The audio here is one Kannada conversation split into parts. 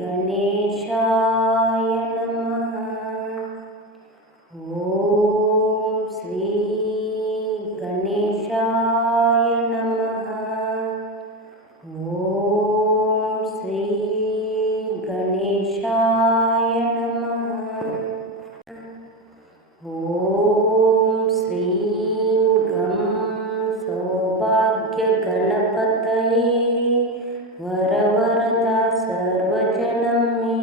गणेशाय नमः। ॐ श्री गणेशाय नमः। ॐ श्री गणेशाय नमः। ॐ श्रीं गं सौभाग्यगणपतये वरवरदा सर्वजनं मे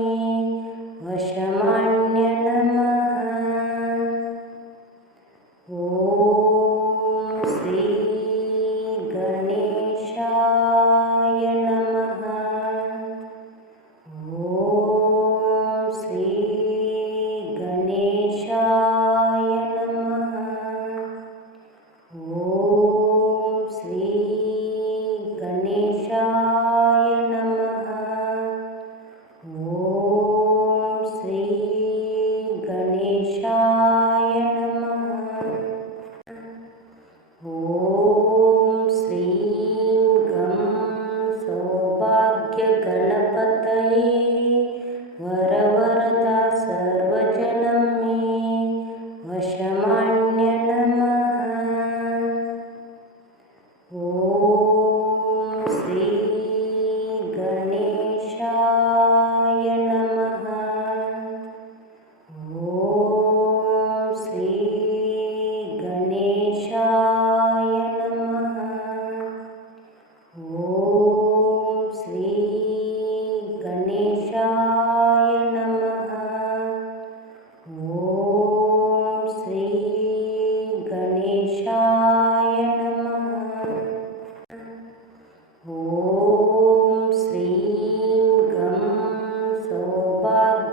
वशमान्य नमः। ॐ श्री गणेशाय नमः। ॐ श्री गणेशाय नमः। ॐ श्री गणेशाय नमः। ॐ श्री गणेशाय नमः। ॐ श्रीं गं सौभाग्यगणपतये वरवरदा सर्वजनं मे वशमान्य नमः। ॐ श्री गणेशाय नमः। ॐ श्री गणेशाय नमः। ॐ श्री गणेशाय नमः। ॐ श्री गणेशाय नमः। ॐ श्रीं गं सौभाग्यगणपतये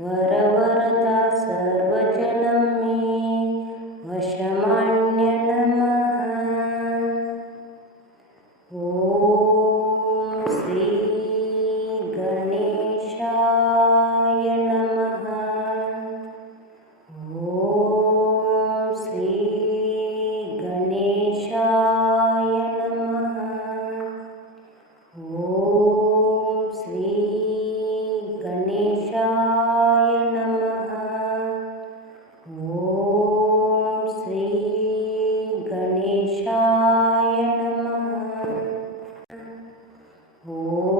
वरवरदा सर्वजनं मे वशमान्य नमः। ॐ श्री गणेशाय नमः। ॐ श्री गणेशाय नमः। ॐ श्री गणेशाय नमः। ॐ श्री गणेशाय नमः। ॐ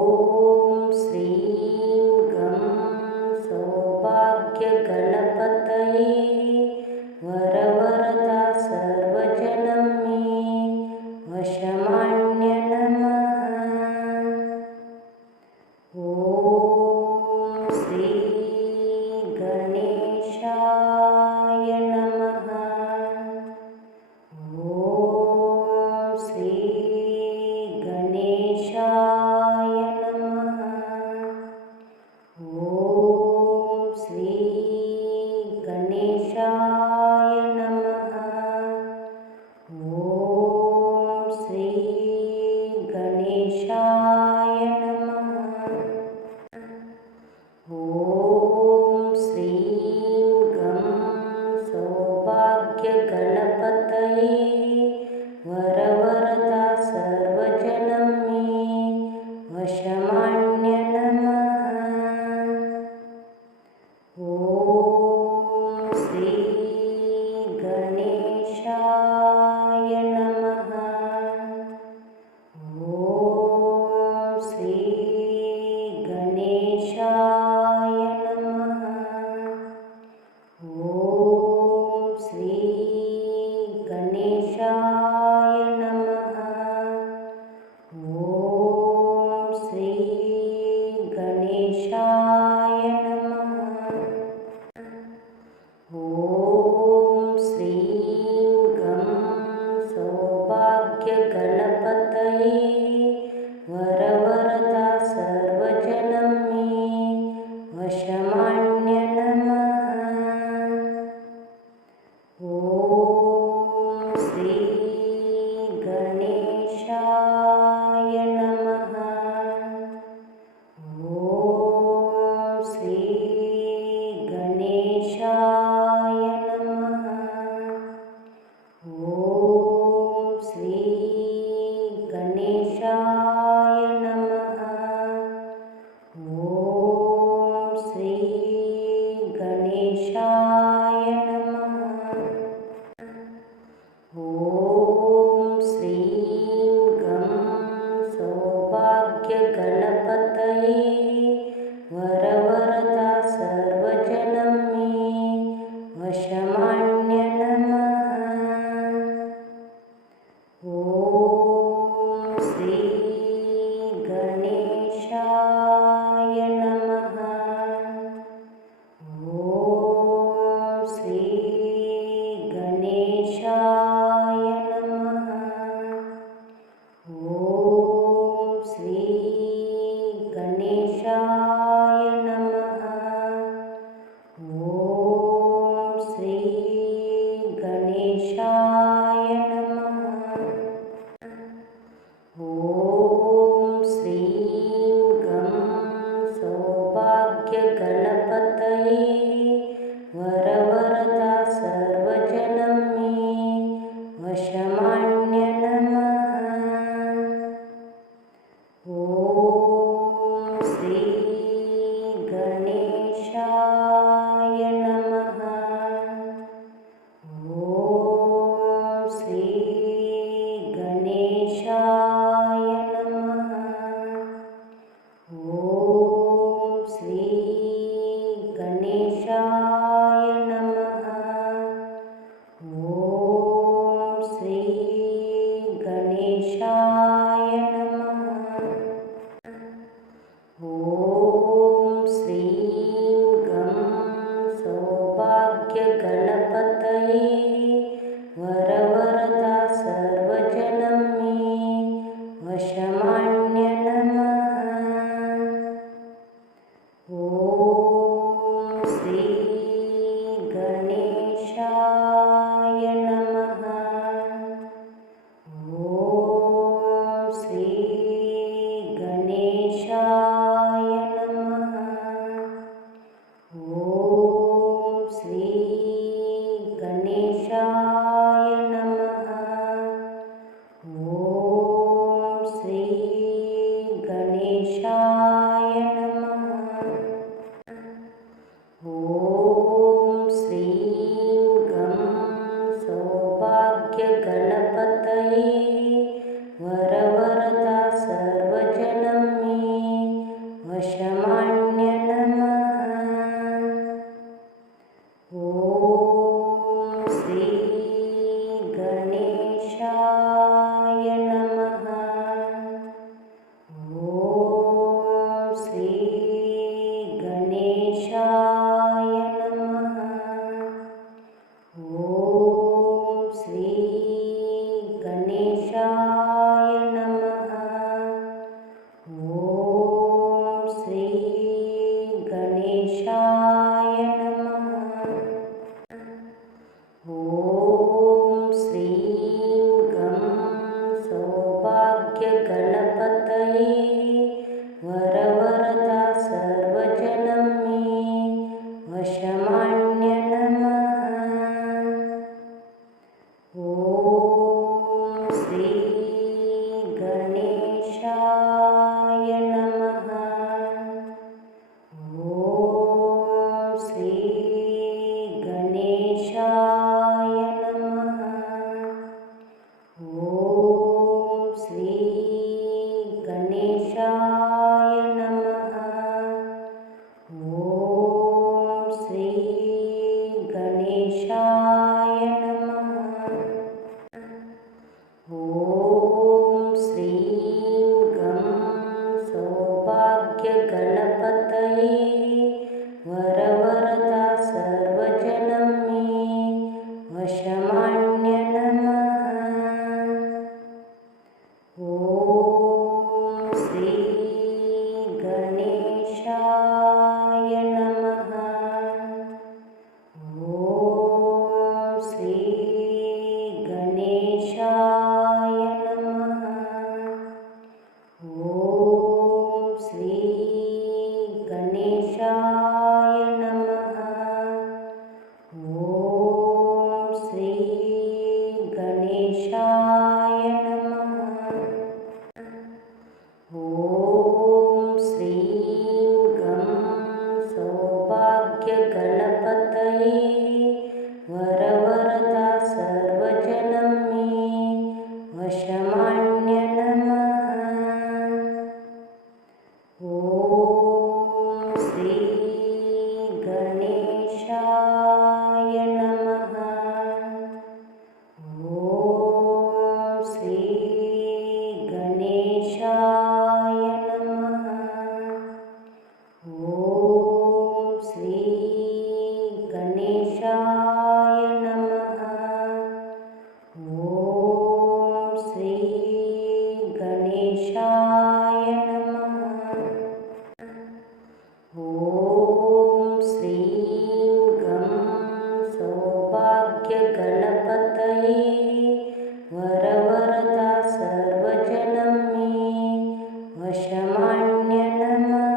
ಗಣೇಶಾಯ ನಮಃ. ಓಂ ಶ್ರೀ ಗಣೇಶಾಯ ನಮಃ. ಓಂ ಶ್ರೀ ಗಣೇಶಾಯ ನಮಃ. ಓಂ ಶ್ರೀ ಗಣೇಶಾಯ ನಮಃ. ಓಂ ಶ್ರೀಂ ಗಂ ಸೌಭಾಗ್ಯ ಗಣಪತಯೇ ವರವರದ ಸರ್ವಜನಂ ಮೇ ವಶಮಾನ್ಯ ನಮಃ. ಓಂ ಶ್ರೀ ಗಣೇಶಾಯ ನಮಃ. ಓಂ ಶ್ರೀ ಗಣೇಶಾಯ ನಮಃ. ಓಂ ಶ್ರೀ ಗಣೇಶಾಯ ನಮಃ. ಓಂ ಶ್ರೀ ಗಣೇಶಾಯ ನಮಃ. ಓಂ ಶ್ರೀಂ ಗಂ ಸೌಭಾಗ್ಯ ಗಣಪತಯೇ ವರವರದ ಸರ್ವಜನಂ ಮೇ ವಶಮಾನ್ಯ ನಮಃ. ಓಂ ಶ್ರೀ ಗಣೇಶಾಯ ನಮಃ. ಓಂ ಶ್ರೀ ಗಣೇಶಾಯ ನಮಃ. ಓಂ ಶ್ರೀ ಗಣೇಶಾಯ ನಮಃ. ಓಂ ಶ್ರೀ ಗಣೇಶಾಯ ನಮಃ. ಓಂ ಶ್ರೀಂ ಗಂ ಸೌಭಾಗ್ಯ ಗಣಪತಯೇ ವರವರದ ಸರ್ವಜನಂ ಮೇ ವಶಮಾನ್ಯ ನಮಃ. ಓಂ ಶ್ರೀ ಗಣೇಶಾಯ ನಮಃ. ಓಂ ಶ್ರೀ ಗಣೇಶಾಯ ನಮಃ. ಓಂ ಶ್ರೀ ಗಣೇಶಾಯ ನಮಃ. ಓಂ ಶ್ರೀ ಗಣೇಶಾಯ ನಮಃ. ಓಂ ಶ್ರೀಂ ಗಂ ಸೌಭಾಗ್ಯ ಗಣಪತಯೇ ವರವರದ ಸರ್ವಜನಂ ಮೇ ವಶಮಾನ್ಯ ನಮಃ. ಓಂ ಶ್ರೀ ಗಣೇಶಾಯ ನಮಃ. ಓಂ ಶ್ರೀ ಗಣೇಶಾಯ ನಮಃ. ಓಂ ಶ್ರೀ ಗಣೇಶಾಯ ನಮಃ. ಓಂ ಶ್ರೀ ಗಣೇಶಾಯ ನಮಃ. ಓಂ ಶ್ರೀಂ ಗಂ ಸೌಭಾಗ್ಯ ಗಣಪತಯೇ ವರವರದ ಸರ್ವಜನಂ ಮೇ ವಶಮಾನ್ಯ ನಮಃ. ಓಂ ಶ್ರೀ ಗಣೇಶಾಯ ನಮಃ. ಓಂ ಶ್ರೀ ಗಣೇಶಾಯ ನಮಃ. ಓಂ ಶ್ರೀ ಗಣೇಶಾಯ ನಮಃ. ಓಂ ಶ್ರೀ ಗಣೇಶಾಯ ನಮಃ. ಓಂ ಶ್ರೀಂ ಗಂ ಓಂ ಶ್ರೀಂ ಗಂ ಸೌಭಾಗ್ಯಗಣಪತಯೇ ವರವರದ ಸರ್ವಜನಂ ಮೇ ವಶಮಾನ್ಯ ನಮಃ.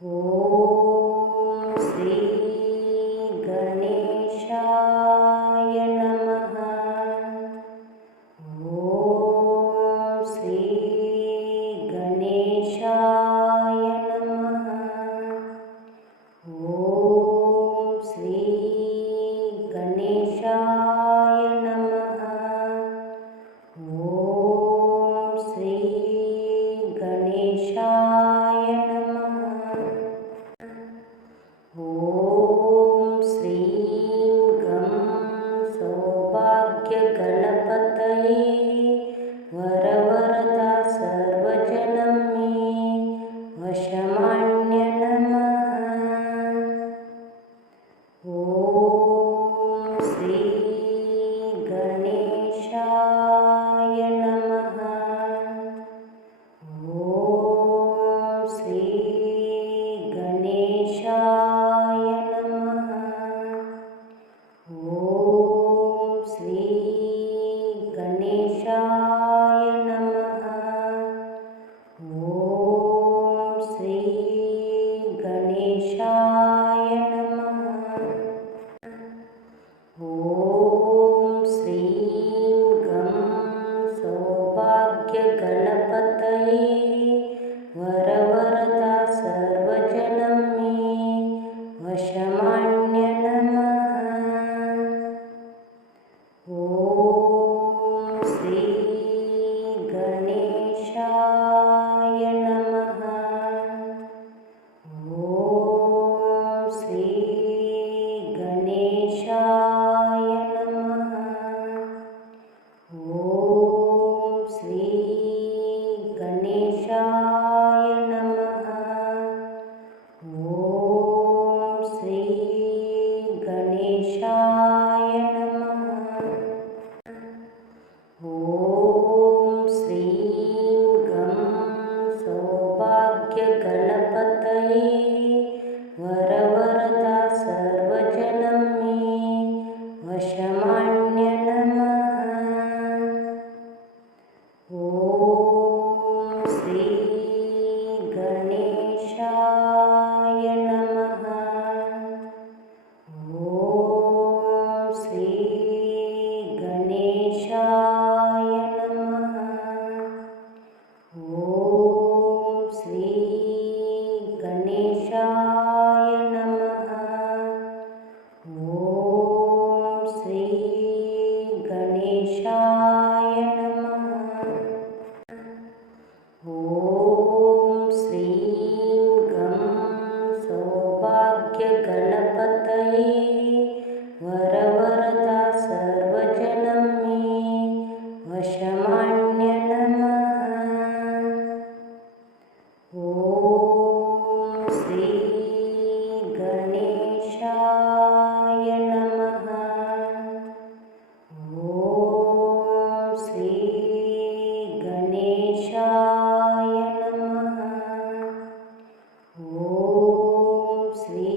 ಓಂ ಶ್ರೀ ಗಣೇಶಾಯ ನಮಃ. ಓಂ ಶ್ರೀ ಗಣೇಶಾಯ ನಮಃ. ಓಂ ಶ್ರೀ ಗಣೇಶಾಯ ನಮಃ. ಓಂ ಶ್ರೀ ಗಣೇಶಾಯ ನಮಃ. ಓಂ ಶ್ರೀಂ ಗಂ ಸೌಭಾಗ್ಯಗಣಪತಯೇ ವರವರದ ಸರ್ವಜನಂ ಮೇ ವಶಮಾನ್ಯ ನಮಃ. ಓಂ ಶ್ರೀ ಗಣೇಶಾಯ ನಮಃ. ಓಂ ಶ್ರೀ ಗಣೇಶಾಯ ನಮಃ. ಓಂ ಶ್ರೀ ಗಣೇಶಾಯ ನಮಃ. ಓಂ ಶ್ರೀ ಗಣೇಶಾಯ ನಮಃ. ಓಂ ಶ್ರೀಂ ಗಂ ಸೌಭಾಗ್ಯಗಣಪತಯೇ ವರವರದ ಸರ್ವಜನಂ ಮೇ ವಶಮಾನ್ಯ ನಮಃ. ಓಂ ಶ್ರೀ ಗಣೇಶಾಯ ನಮಃ. ಓಂ ಶ್ರೀ ಗಣೇಶಾಯ ನಮಃ. ಓಂ ಶ್ರೀ ಗಣೇಶಾಯ ನಮಃ. ಓಂ ಶ್ರೀ ಗಣೇಶಾಯ ನಮಃ. ಓಂ ಶ್ರೀಂ ಗಂ ಸೌಭಾಗ್ಯಗಣಪತಯೇ ವರವರದ ಸರ್ವಜನಂ ಮೇ ವಶಮಾನ್ಯ ನಮಃ. ಓಂ ಶ್ರೀ ಗಣೇಶಾಯ ನಮಃ. ಓಂ ಶ್ರೀ ಗಣೇಶಾಯ ನಮಃ. ಓಂ ಶ್ರೀ ಗಣೇಶಾಯ ನಮಃ. ಓಂ ಶ್ರೀ ಗಣೇಶಾಯ ನಮಃ. ಓಂ ಶ್ರೀಂ ಗಂ ಸೌಭಾಗ್ಯಗಣಪತಯೇ ವರವರದ ಸರ್ವಜನಂ ಮೇ ವಶಮಾನ್ಯ ನಮಃ. ಓಂ ಶ್ರೀ ಗಣೇಶಾಯ ನಮಃ. ಓಂ ಶ್ರೀ ಗಣೇಶಾಯ ನಮಃ. ಓಂ ಶ್ರೀ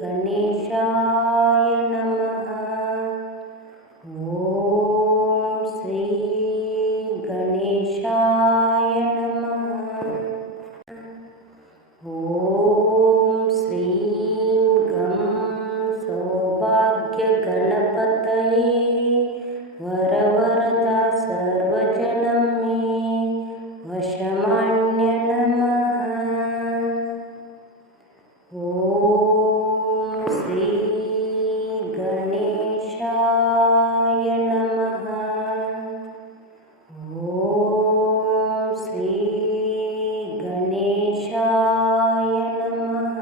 ಗಣೇಶಾಯ ನಮಃ. ಓಂ ಶ್ರೀ ಗಣೇಶಾಯ ನಮಃ. ಓಂ ಶ್ರೀಂ ಗಂ ಸೌಭಾಗ್ಯಗಣಪತಯೇ ವರವರದ ಸರ್ವಜನಂ ಮೇ ವಶಮಾನ್ಯ ನಮಃ. ಓಂ ಶ್ರೀ ಗಣೇಶಾಯ ನಮಃ. ಓಂ ಶ್ರೀ ಗಣೇಶಾಯ ನಮಃ.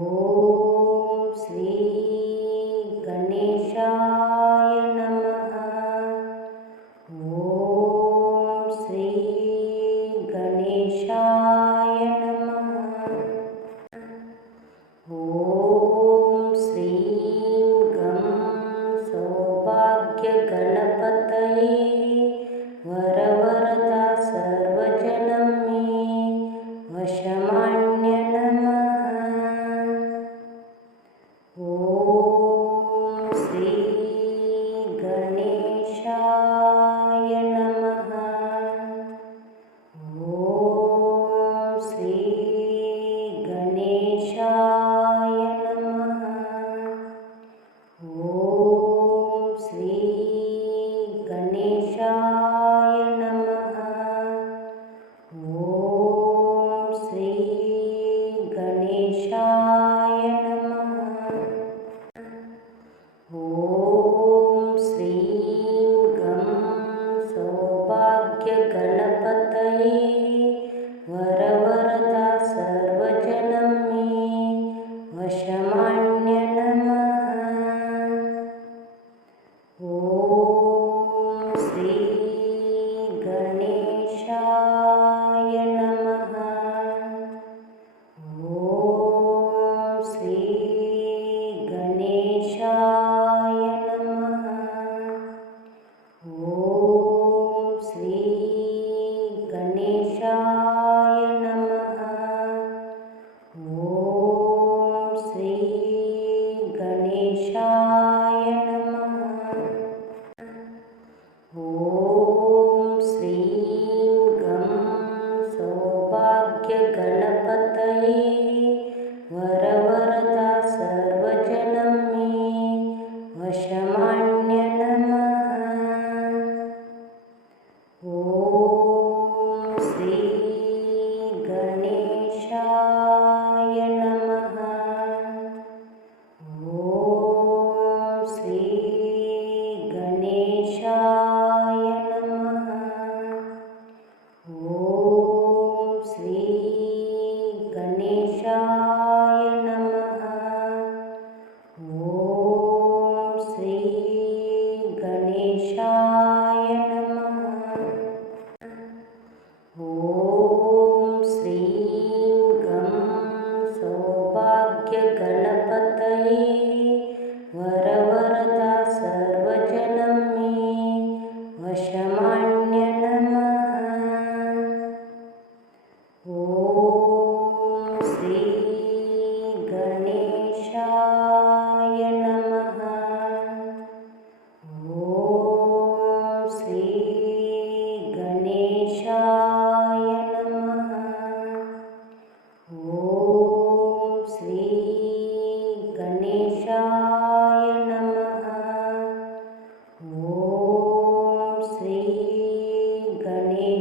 ಓಂ ಶ್ರೀ ಗಣೇಶಾಯ ನಮಃ. ಓಂ ಶ್ರೀ ಗಣೇಶಾಯ ನಮಃ. ಓಂ ಶ್ರೀಂ ಗಂ ಸೌಭಾಗ್ಯಗಣಪತಯೇ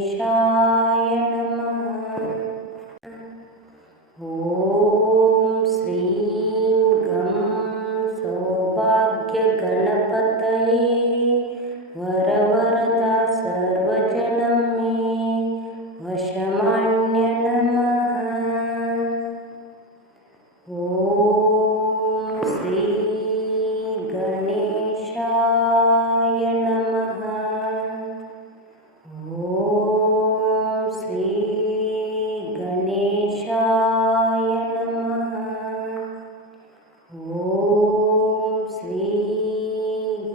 ಗಣೇಶಾಯ ನಮಃ. ಓಂ ಶ್ರೀಂ ಗಂ ಸೌಭಾಗ್ಯ ಗಣಪತಯೇ ವರವರದ ಸರ್ವಜನಂ ಮೇ ವಶಮಾನ್ಯ ನಮಃ. ಓಂ ಶ್ರೀ ಗಣೇಶಾಯ ನಮಃ. ಓಂ ಶ್ರೀ ಗಣೇಶಾಯ ನಮಃ. ಓಂ ಶ್ರೀ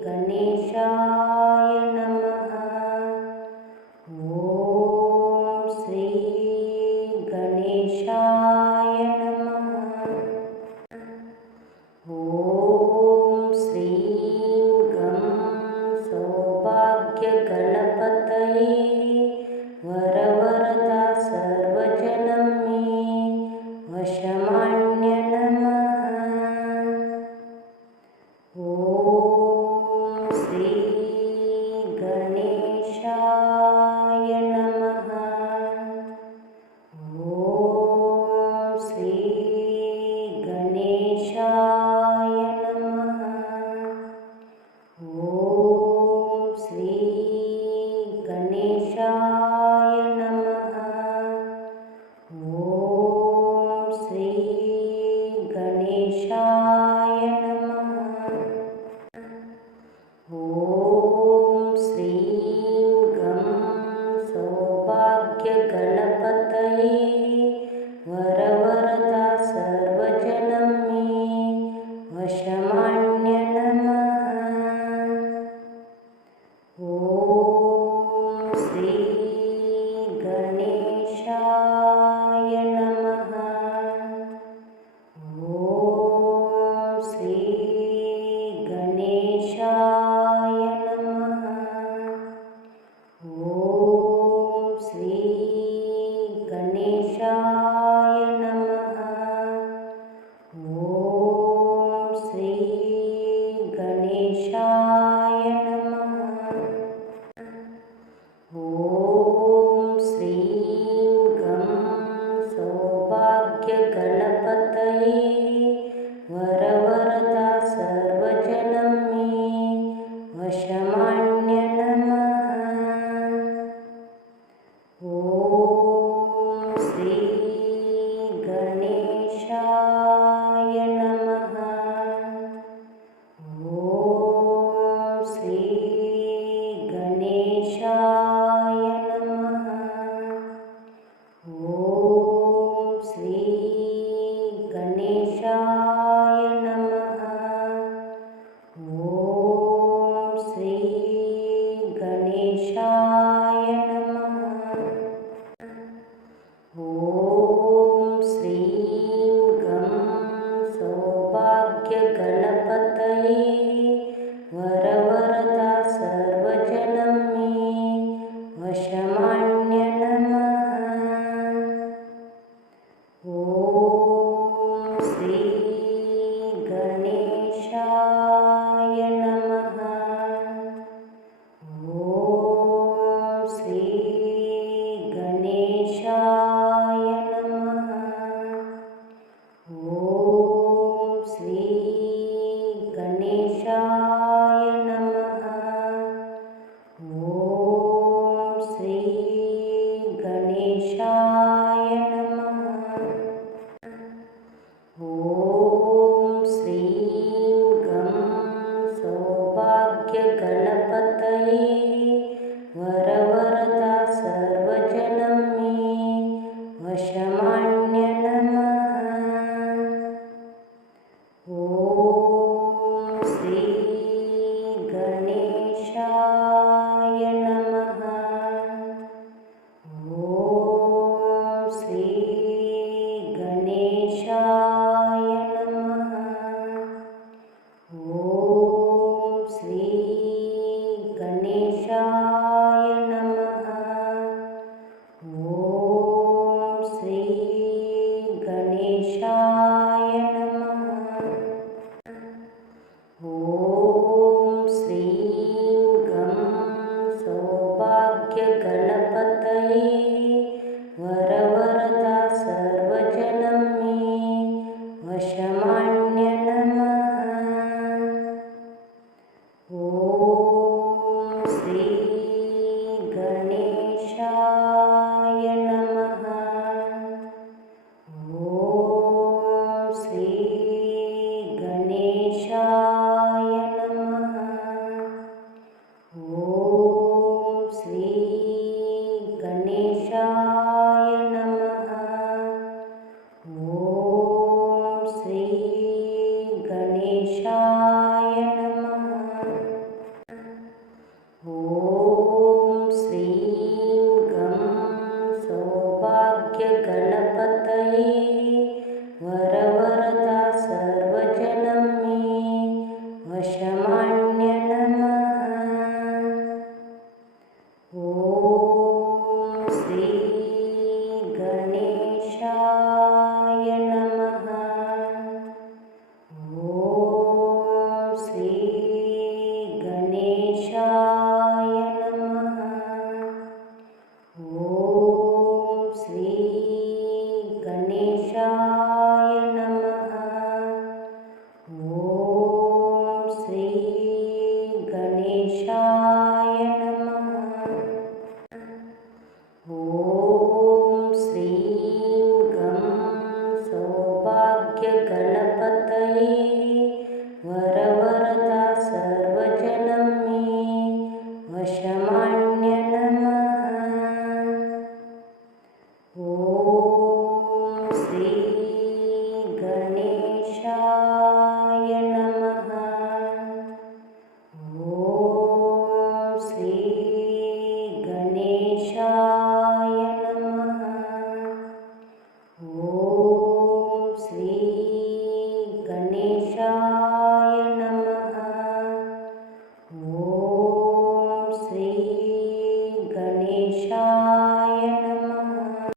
ಗಣೇಶಾಯ ನಮಃ. ಓಂ ಶ್ರೀ ಗಣೇಶಾಯ ನಮಃ. ಓಂ ಶ್ರೀಂ ಗಂ ಸೌಭಾಗ್ಯ ಗಣಪತಯೇ ವರವರದ ಸರ್ವಜನಂ ಮೇ ವಶಮಾನ್ಯ ನಮಃ. ಓಂ ಶ್ರೀ ಗಣೇಶಾಯ ನಮಃ. ಓಂ ಶ್ರೀ ಗಣೇಶಾಯ ನಮಃ. ಓಂ ಶ್ರೀ ಗಣೇಶಾಯ ನಮಃ. ಓಂ ಶ್ರೀ ಗಣೇಶಾಯ ನಮಃ. ಓಂ ಶ್ರೀಂ ಗಂ ಸೌಭಾಗ್ಯ ಗಣಪತಯೇ ವರವರದ ಸರ್ವಜನಂ ಮೇ ವಶಮಾನ್ಯ ನಮಃ. ಓಂ ಶ್ರೀ ಗಣೇಶಾಯ ನಮಃ. ಓಂ ಶ್ರೀ ಗಣೇಶಾಯ ನಮಃ. ಓಂ ಶ್ರೀ ಗಣೇಶಾಯ ನಮಃ. ಓಂ ಶ್ರೀ ಗಣೇಶಾಯ ನಮಃ. ಓಂ ಶ್ರೀಂ ಗಂ ಸೌಭಾಗ್ಯ ಗಣಪತಯೇ ವರವರದ ಸರ್ವಜನಂ ಮೇ ವಶಮಾನ್ಯ ನಮಃ. ಓಂ ಶ್ರೀ ಗಣೇಶಾಯ ನಮಃ. ಓಂ ಶ್ರೀ ಗಣೇಶಾಯ ನಮಃ. ಓಂ ಶ್ರೀ ಗಣೇಶಾಯ ನಮಃ. ಓಂ ಶ್ರೀ ಗಣೇಶಾಯ ನಮಃ. ಓಂ ಶ್ರೀಂ ಗಂ ಸೌಭಾಗ್ಯ ಗಣಪತಯೇ ವರವರದ ಸರ್ವಜನಂ ಮೇ ವಶಮಾನ್ಯ ನಮಃ. ಓಂ ಶ್ರೀ ಗಣೇಶಾಯ ನಮಃ. ಓಂ ಶ್ರೀ ಗಣೇಶಾಯ ನಮಃ. ಓಂ ಶ್ರೀ ಗಣೇಶಾಯ ನಮಃ. ಓಂ ಶ್ರೀ ಗಣೇಶಾಯ ನಮಃ. ಓಂ ಶ್ರೀಂ ಗಂ ಸೌಭಾಗ್ಯ ಗಣಪತಯೇ ವರವರದ ಸರ್ವಜನಂ ಮೇ ವಶಮಾನ್ಯ ನಮಃ. ಓಂ ಶ್ರೀ ಗಣೇಶಾಯ ನಮಃ. ಓಂ ಶ್ರೀ ಗಣೇಶಾಯ ನಮಃ. ಓಂ ಶ್ರೀ ಗಣೇಶಾಯ ನಮಃ. ಓಂ ಶ್ರೀ ಗಣೇಶಾಯ ನಮಃ. ಓಂ ಶ್ರೀಂ ಗಂ ಸೌಭಾಗ್ಯ